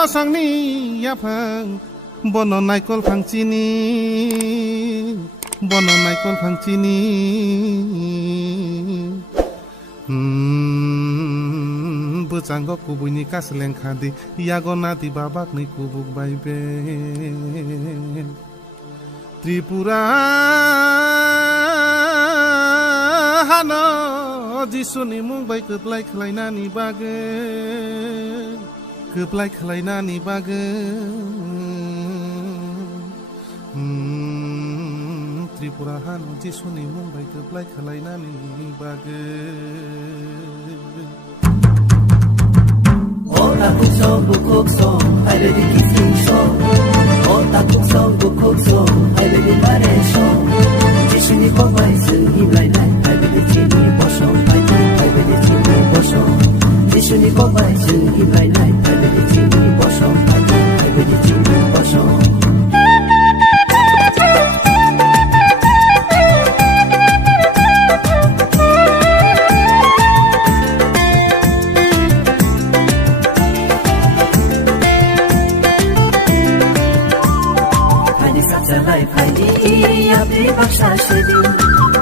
बासांनि याफां बन नायकल फांचिनि बन नायकल फांचिनि बोचांग कुबुइनि कासलेंखादि यागनादि बाबाकनि कुबुक बायबे त्रिपुरा हानो जिसुनि मुंबाय गोबलाय खालायनानि बागै गोबलाय खालायनानि बागै त्रिपुरा हानो जिसुनि मुंबाय गोबलाय खालायनानि बागै Otakuk song, bukuk song, I let it kissing song. Otakuk song, bukuk song, I let it mare song. Jishuni kobai sung hiblai nai, I let it chini bosong, I let it chini bosong. Jishuni kobai sung hiblai nai, I let it chini bosong, I let it chini bosong. Baksa shedi,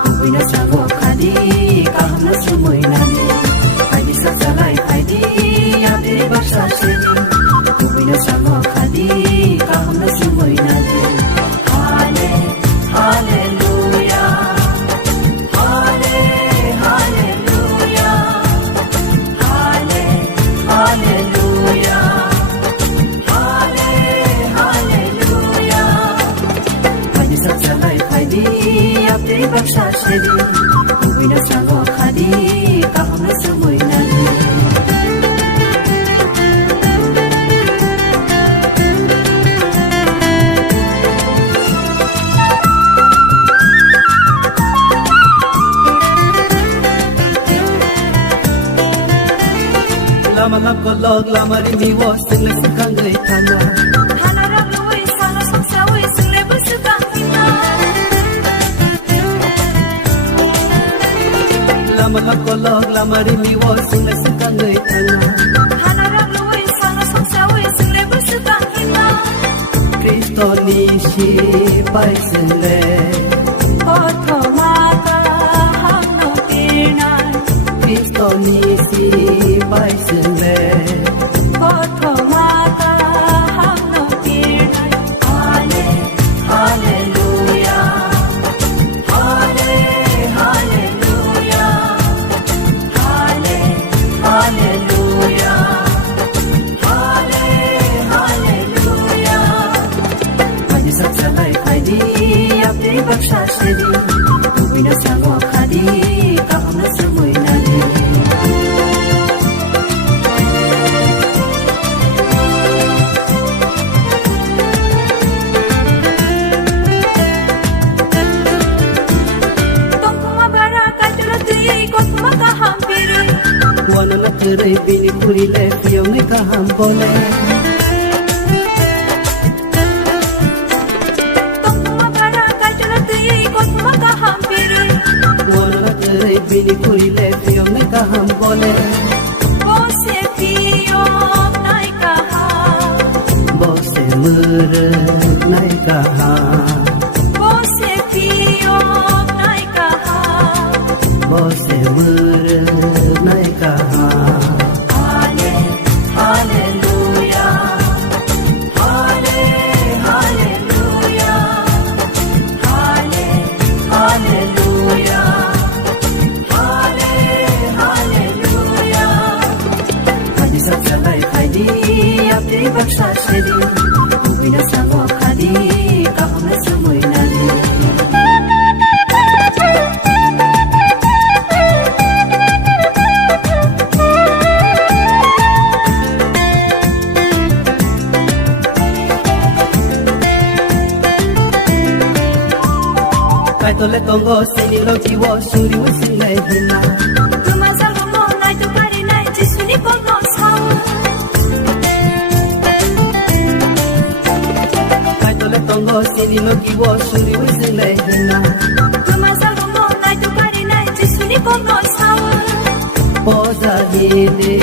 kubina sago khadi, kahna sumoy nani. Haidi satsalai haidi, yabe baksa shedi, kubina sago khadi, kahna sumoy nani. Hallelujah, hallelujah, hallelujah, hallelujah. Haidi satsalai haidi, yabe baksa shedi, kubina sago khadi, kahna sumoy nani. Lama lam kolog lama rini wo single sukang gay thana. Hana ram luwi sana saksa wi single bu sukang hina. Lama lam kolog lama rini wo single sukang gay thana. Hana ram luwi sana saksa wi single bu sukang hina. Kristo ni shi pai single. Othoma ka ham no tirna. Kristo ni shi pai single. Othoma ka ham no tirna. Hallelujah, hallelujah, hallelujah, hallelujah. Haidi satsalai haidi, yabe baksa shedi, kubina sago khadi, kahna sumoy nani. Tongkuma bara kajula tuyi kotma ka ham piri. Wana na kere bini puri le piyo me kaham bole. Tongkuma bara kajula tuyi kotma ka ham piri. Wana na kere bini puri le piyo me kaham bole. Bose piyo nai kaha. Bose mure nai kaham. Bose piyo nai kaha. Bose mure nai kaham. Hallelujah, hallelujah, hallelujah, hallelujah. Haidi satsalai haidi, yabe baksa shedi, kubina sago khadi, kahna sumoy nani. Kaitole tongo sini lo jiwo suri wo single hina. Kuma zago mo nai tu kari nai jisuni kono sao. Kaitole tongo sini lo jiwo suri wo single hina. Kuma zago mo nai tu kari nai jisuni kono sao. Poza hide